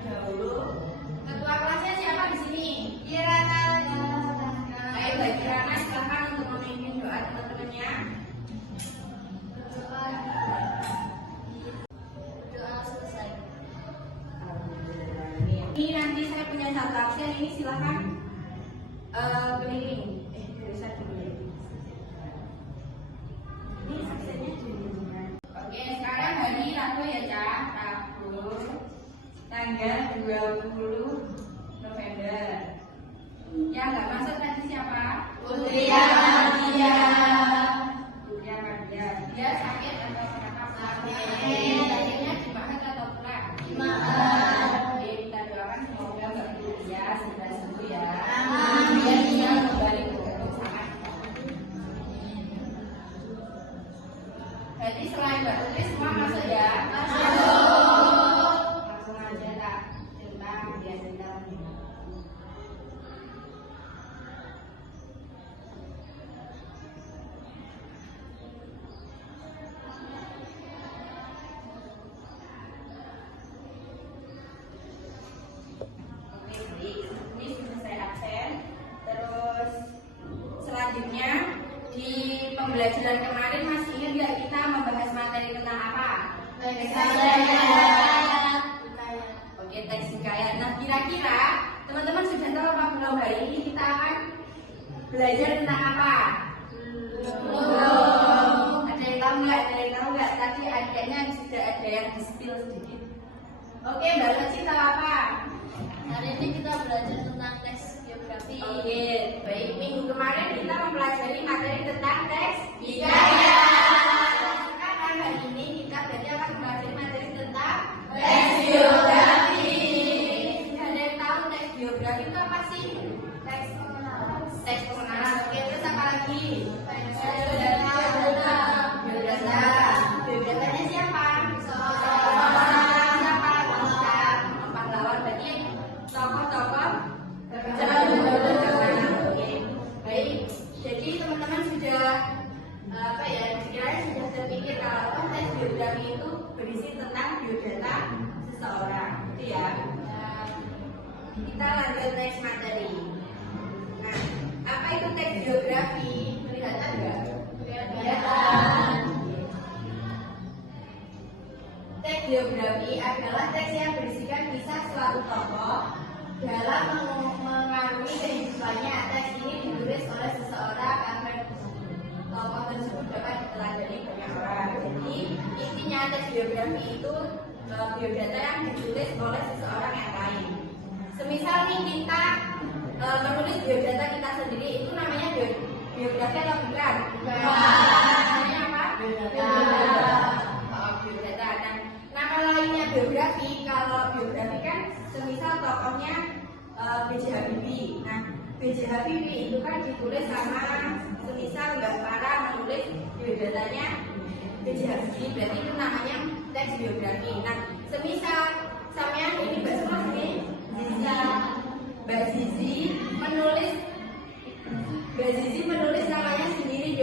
terlebih dahulu. Ketua kelasnya siapa di sini? Kirana. Baik, Mbak Kirana, silakan untuk memimpin doa teman-temannya. Doa selesai. Ini nanti saya punya satu absen, ini silakan keliling. Bisa dulu. Ini absennya dulu. Oke, sekarang hari Rabu ya, Cak. Rabu tanggal 20 November. Yang nggak masuk tadi siapa? Putri Amalia. Putri Amalia. Dia sakit atau kenapa? Sakit. Sakitnya di mahat atau pulang? Di mahat. Oke, kita doakan semoga Mbak Putri ya segera sembuh ya. Amin. Biar bisa kembali ke sekolah. Jadi selain Mbak Putri semua masuk ya? Masuk. Langsung aja tak tentang dia sedang. Oke, baik. Ini selesai absen. Terus selanjutnya di pembelajaran kemarin masih ingat nggak kita membahas materi tentang apa? Oke, teks hikayat. Nah, kira-kira teman-teman sudah tahu apa belum hari ini kita akan belajar tentang apa? Belum. Ada yang tahu nggak? Ada yang tahu nggak? Tadi adanya sudah ada yang di-spill sedikit. Oke, Mbak Leci tahu apa? Hari ini kita belajar tentang teks geografi. Oke, baik. Minggu kemarin kita mempelajari materi tentang teks hikayat. Sekarang hari ini kita berarti akan mempelajari materi tentang Teks geografi. Ada yang tahu teks geografi itu apa sih? Teks pengenalan. Teks pengenalan. Oke, terus apa lagi? Biodata. Biodata. Biodatanya siapa? Seseorang. Siapa? Pahlawan. Berarti tokoh-tokoh Oke, baik. Jadi teman-teman sudah apa ya? Sekiranya sudah terpikir kalau teks geografi itu berisi tentang biodata seseorang, gitu ya. Kita lanjut next materi. Nah, apa itu teks geografi? Kelihatan nggak? Kelihatan. Teks geografi adalah teks yang berisikan kisah suatu tokoh dalam mengarungi kehidupannya. Teks ini ditulis oleh seseorang agar tokoh tersebut dapat diteladani banyak orang. Jadi intinya teks geografi itu biodata yang ditulis oleh seseorang yang lain. Semisal nih kita menulis biodata kita sendiri, itu namanya biografi atau bukan? Namanya apa? Biodata. Biodata. Dan nama lainnya biografi, kalau biografi kan semisal tokohnya B.J. Habibie. Nah, B.J. Habibie itu kan ditulis sama semisal Mbak Farah menulis biodatanya B.J. Habibie, berarti itu namanya teks biografi. Nah, semisal sampean ini Mbak Semua ini Mbak Zizi menulis namanya sendiri,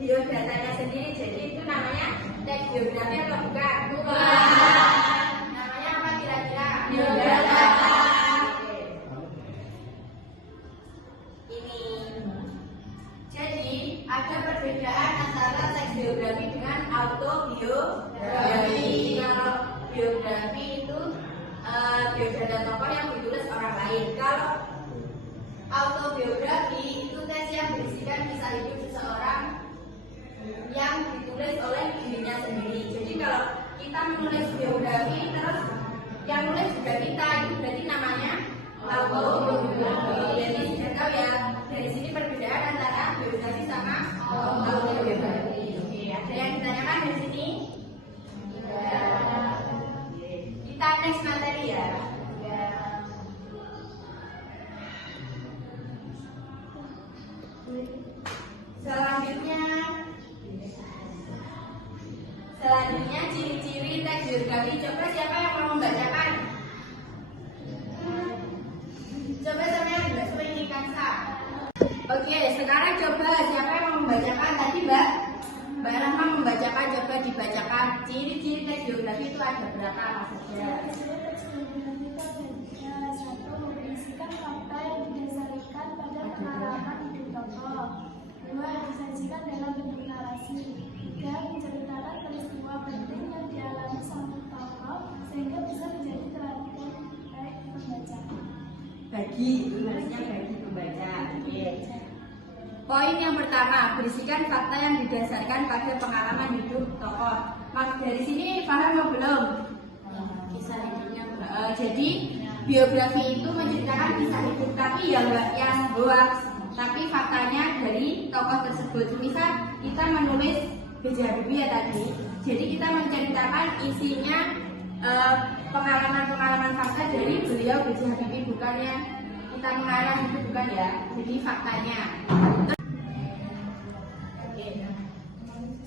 biodatanya sendiri, jadi itu namanya teks biografi atau bukan? Bukan. Namanya apa kira-kira? Biodata. Oke. Ini. Jadi ada perbedaan antara teks biografi dengan autobiografi. Kalau biografi itu biodata tokoh yang ditulis orang lain. Kalau autobiografi itu teks yang berisikan kisah hidup seseorang yang ditulis oleh dirinya sendiri. Jadi kalau kita menulis biografi terus yang nulis juga kita, itu berarti namanya autobiografi. Jadi sudah tahu ya dari sini perbedaan antara biografi sama autobiografi. Oke, ada yang ditanyakan di sini? Kita next materi ya. Selanjutnya ciri-ciri teks geografi. Coba siapa yang mau membacakan? Coba sama yang tidak suka ini Kansa. Oke, sekarang coba siapa yang mau membacakan? Tadi Mbak Rahma membacakan, coba dibacakan. Ciri-ciri teks geografi itu ada berapa? Apa saja? bagi, itu harusnya bagi pembaca. Oke. Poin yang pertama, berisikan fakta yang didasarkan pada pengalaman hidup tokoh. Dari sini paham atau belum? Kisah hidupnya Jadi biografi itu menceritakan kisah hidup, tapi ya enggak yang hoax, tapi faktanya dari tokoh tersebut. Misal kita menulis B.J. Habibie ya tadi, jadi kita menceritakan isinya pengalaman-pengalaman fakta dari beliau B.J. Habibie, bukannya kita mengarang itu, bukan ya, jadi faktanya.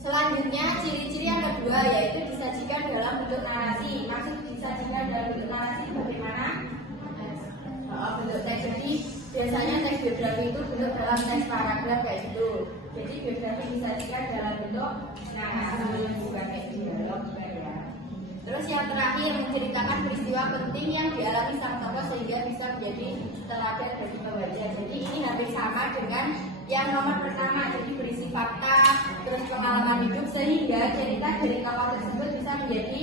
Selanjutnya ciri-ciri yang kedua yaitu disajikan dalam bentuk narasi. Maksud disajikan dalam bentuk narasi bagaimana? Bentuk teks. Jadi biasanya teks biografi itu bentuk dalam teks paragraf kayak gitu. Jadi biografi disajikan dalam bentuk narasi, bukan kayak dialog ya. Terus yang terakhir menceritakan peristiwa penting yang dialami sang tokoh sehingga bisa menjadi teladan bagi pembaca. Jadi ini hampir sama dengan yang nomor pertama, jadi berisi fakta, terus pengalaman hidup sehingga cerita dari tokoh tersebut bisa menjadi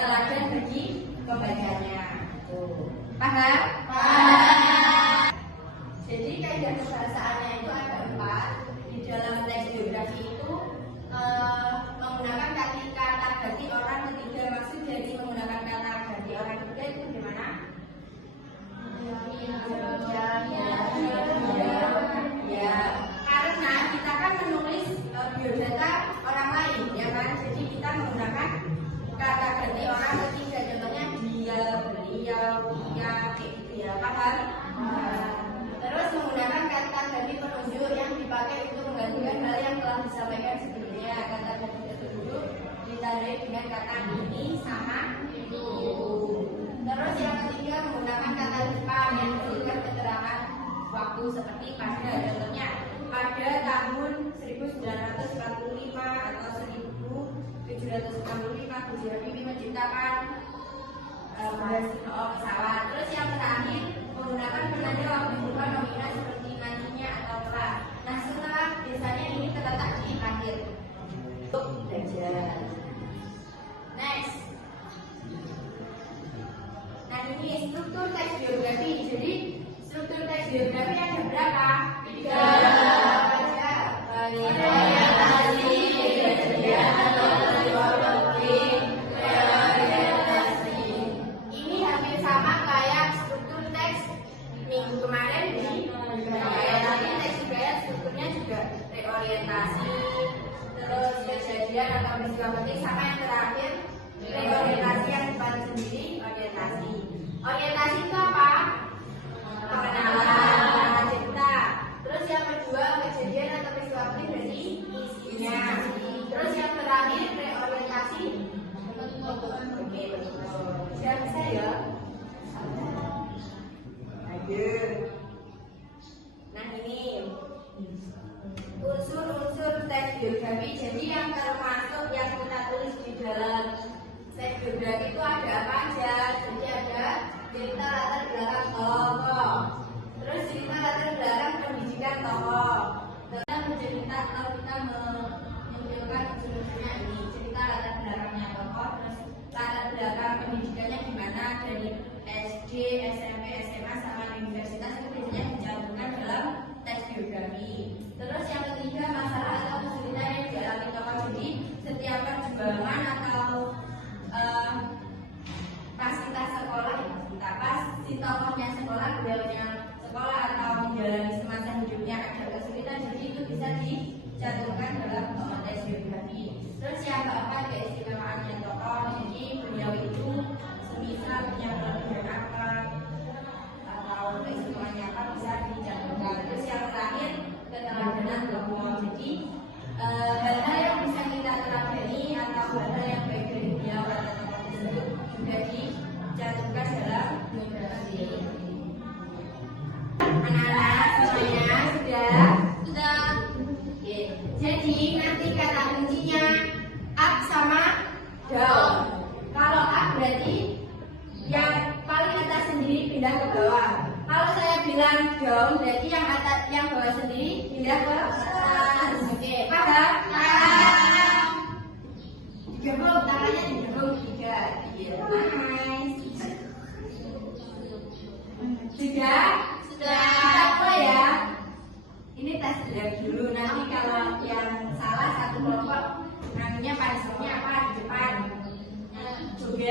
teladan bagi pembacanya. Paham? Paham. Jadi kaidah kebahasaannya itu ada 4. Di dalam teks biografi itu menggunakan kata ganti orang ketiga. Maksud dari menggunakan kata ganti orang ketiga itu gimana? Ya, karena kita kan menulis biodata orang lain, ya kan? Jadi kita menggunakan kata ganti orang ketiga. Contohnya dia, beliau, dia, kayak gitu ya. Paham? Terus menggunakan kata ganti penunjuk yang dipakai untuk menggantikan hal yang telah disampaikan sebelumnya. Kata ganti tersebut ditandai dengan kata ini sama itu. Terus yang ketiga menggunakan kata depan yang memberikan keterangan waktu seperti pada, contohnya pada tahun 1945 atau 1765 B.J. Habibie menciptakan pesawat. Terus yang terakhir menggunakan penanda waktu bukan nominal seperti nantinya atau telah. Nah setelah biasanya ini terletak di akhir untuk belajar. Next. Nah ini struktur teks biografi. Jadi struktur teks biografi ada berapa? 3. Ini hampir sama kayak struktur teks minggu kemarin di tapi teks hikayat strukturnya juga reorientasi, terus kejadian atau peristiwa penting, sama yang terakhir reorientasi yang depan sendiri orientasi. Orientasi itu apa? Pengenalan, cerita. Terus yang kedua kejadian atau peristiwa penting berarti isinya. Terus yang terakhir reorientasi. Oke, betul. Sudah bisa ya? Ayo. Nah ini unsur-unsur teks biografi. Jadi yang termasuk yang kita tulis di dalam teks biografi itu ada apa aja? Jadi ada cerita latar belakang tokoh, terus cerita latar belakang pendidikan tokoh. Kita bercerita kalau kita menunjukkan unsur-unsurnya ini, cerita latar belakangnya tokoh, terus latar belakang pendidikannya gimana dari SD, SMP, SMA sama universitas itu biasanya dicantumkan dalam teks biografi. Terus yang ketiga masalah atau kesulitan yang dialami tokoh. Jadi setiap perjuangan atau pas kita sekolah, pas si tokohnya sekolah, beliaunya sekolah atau menjalani semasa hidupnya ada kesulitan, jadi itu bisa dicantumkan dalam teks biografi. Terus yang keempat keistimewaannya tokoh. Jadi beliau itu semisal punya kelebihan apa atau keistimewaannya apa bisa dicantumkan. Terus yang terakhir keteladanan tokoh. Jadi hal-hal yang bisa kita teladani atau hal-hal yang baik dari beliau atau tokoh tersebut juga dicantumkan dalam biografi. Anak-anak semuanya sudah? Oke. Jadi nanti kata kuncinya up sama down. Kalau up berarti yang paling atas sendiri pindah ke bawah. Kalau saya bilang down berarti yang atas, yang bawah sendiri pindah ke atas. Oke, paham? Paham. Digabung, tangannya digabung 3. Nice. 3.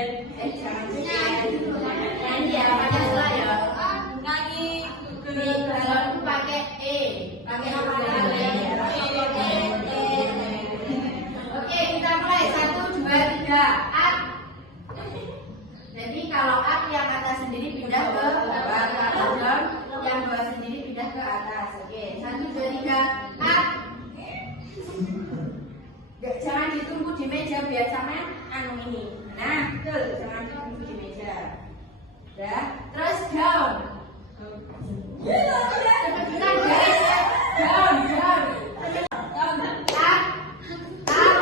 Jangan cucian. Nyanyi ya, Pancasila ya. Nyanyi Di balonku pakai E, pakai apa? Oke, kita mulai 1, 2, 3. Up. Jadi kalau up yang atas sendiri pindah ke bawah, kalau down yang bawah sendiri pindah ke atas. Oke, 1, 2, 3. Up. Jangan ditunggu di meja biar sama anu ini. Nah, betul, jangan ditunggu di meja. Udah, terus down. Cepetan guys. Down, down. Up. Up.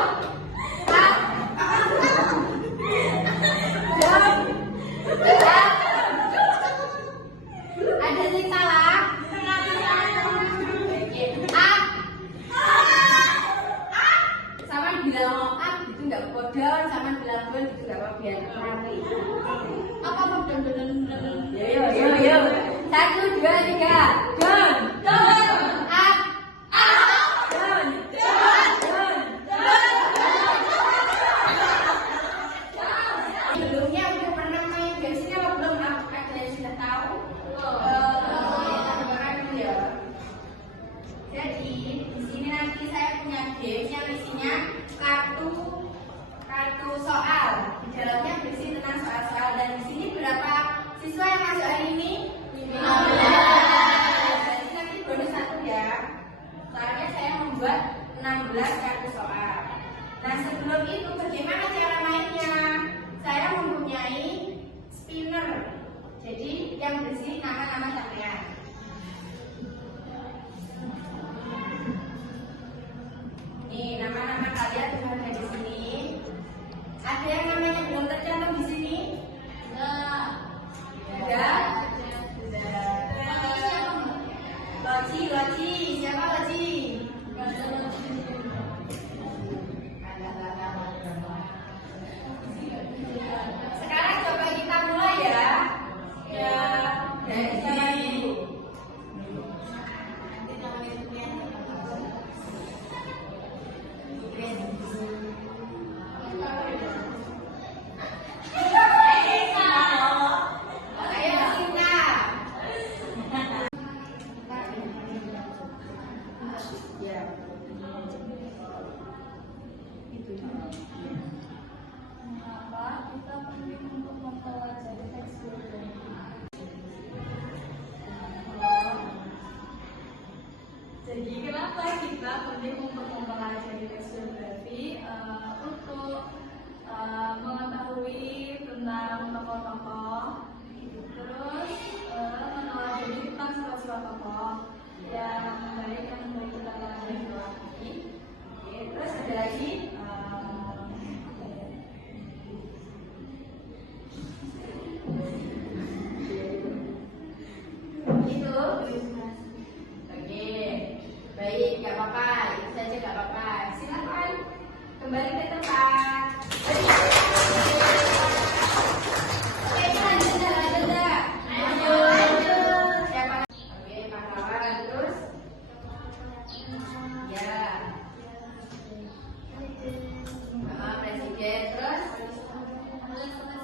Up. Down. Up. Ada yang salah? Oke. Up. Sama bilang mau up gitu nggak apa down, sama bilang down gitu nggak apa biar rapi. apa mau bener-bener Yo. 1, 2, 3. Down. down Up. Down. Down. Sebelumnya udah pernah main games ini apa belum? Ada yang sudah tahu? Ya. Jadi di sini nanti saya punya games yang isinya kartu soal. Di dalamnya berisi tentang soal-soal dan di sini berapa siswa yang masuk hari ini? 15. Jadi nanti bonus 1 ya. Soalnya saya membuat 16 kartu soal. Nah sebelum itu bagaimana cara mainnya? Saya mempunyai spinner. Jadi yang berisi nama-nama sampean. Nih nama-nama kalian sudah ada di sini. Ada yang namanya belum tercantum di sini? Sudah. Loci. Siapa Loci? Sekarang coba kita mulai ya. Dari siapa dulu? Ayo Sinta. Ya. mengapa kita penting untuk mempelajari teks geografi. Jadi kenapa kita penting untuk mempelajari teks geografi? Untuk mengetahui tentang tokoh-tokoh, terus meneladani tentang sifat-sifat tokoh yang baik kita pelajari lagi. Oke, terus ada lagi. Itu. Oke, baik, nggak apa-apa, itu saja nggak apa-apa. Silakan kembali ke tempat. Oke, lanjut. Siapa? Oke, pahlawan terus. Ya. Presiden terus.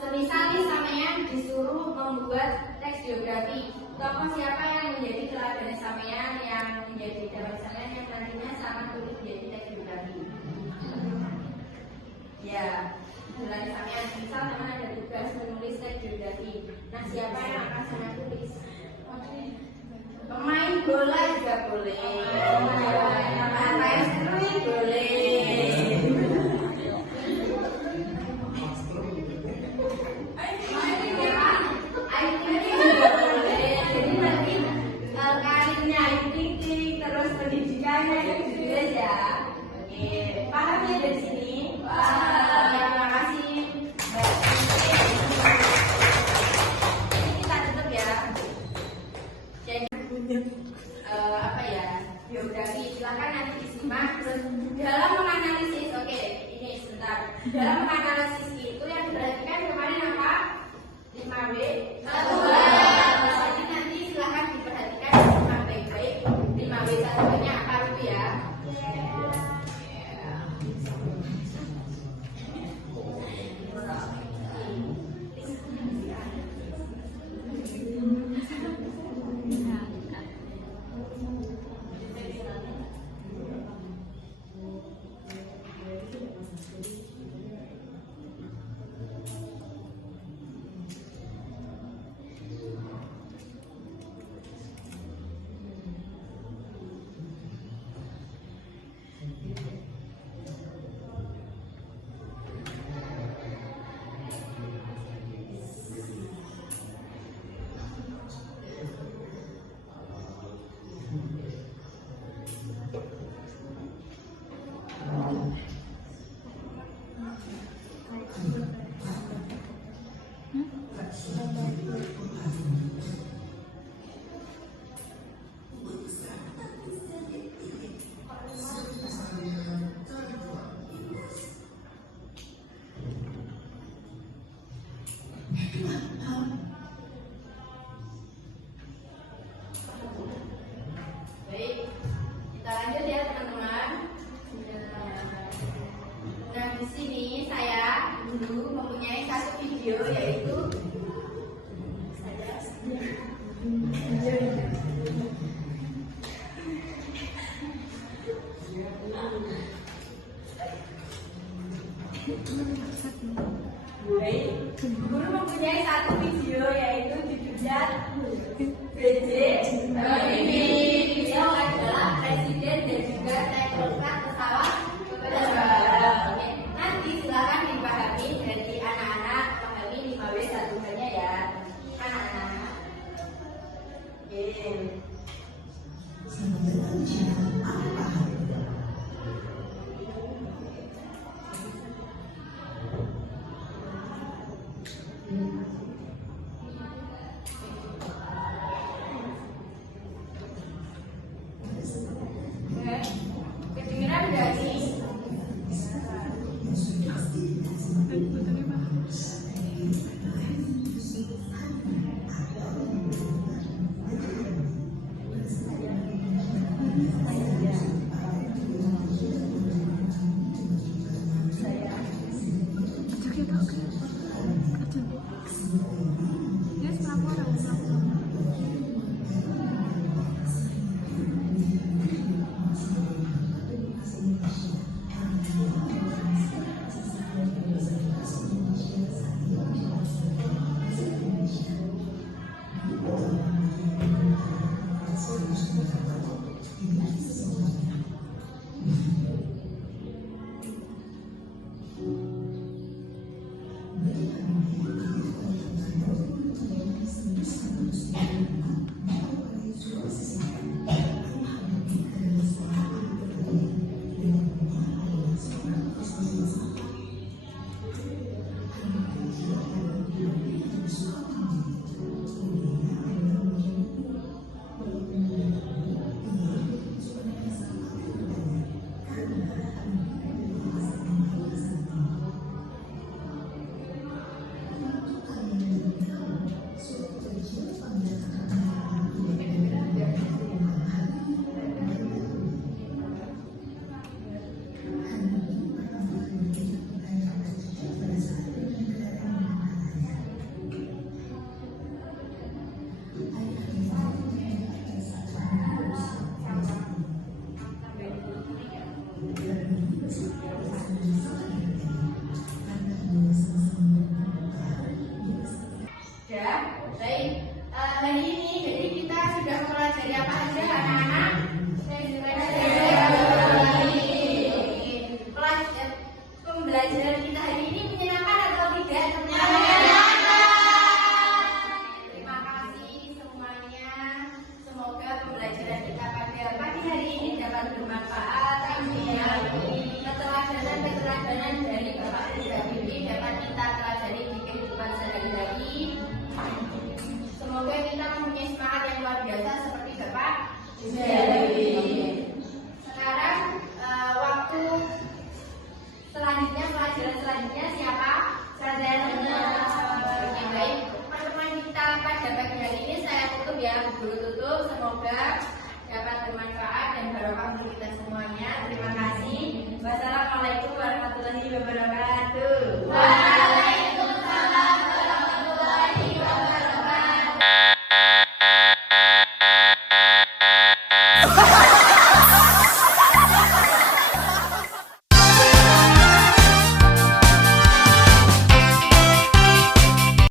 Semisal nih sampean disuruh membuat teks geografi, tokoh siapa yang menjadi teladan sampean, yang menjadi dapat sampean yang nantinya sangat turut menjadi teks geografi? Ya, teladan sampean. Misal teman ada tugas menulis teks geografi. Nah, siapa yang akan saya tulis? Pemain bola juga boleh. Pemain seru boleh. Paham ya dari sini? Terima kasih. Ini kita tutup ya. Jadi apa ya? Biografi. Silakan nanti disimak. Terus dalam mengambil Baik, kita lanjut ya teman-teman. Nah, di sini saya dulu mempunyai satu video yaitu guru mempunyai satu video yaitu judulnya BJ. Ini video adalah presiden dan juga teknokrat pesawat terbang. Oke, nanti silakan dipahami dari anak-anak pahami 5W1-nya ya, anak-anak. Oke. Kedengeran nggak sih? Ya, baik. Hari ini jadi kita sudah mempelajari apa aja anak-anak? Pembelajaran kita hari ini menyenangkan atau tidak? Terima kasih semuanya. Semoga pembelajaran kita pada pagi hari ini dapat bermanfaat. Amin. Keteladanan dari Bapak dan Ibu dapat kita pelajari di kehidupan sehari-hari. Semoga kita mempunyai semangat yang luar biasa seperti Bapak. Sekarang waktu selanjutnya, pelajaran selanjutnya siapa? Oke, baik. Pertemuan kita pada pagi hari ini saya tutup ya, guru tutup. Semoga dapat bermanfaat dan barokah untuk kita semuanya. Terima kasih. Wassalamualaikum warahmatullahi wabarakatuh.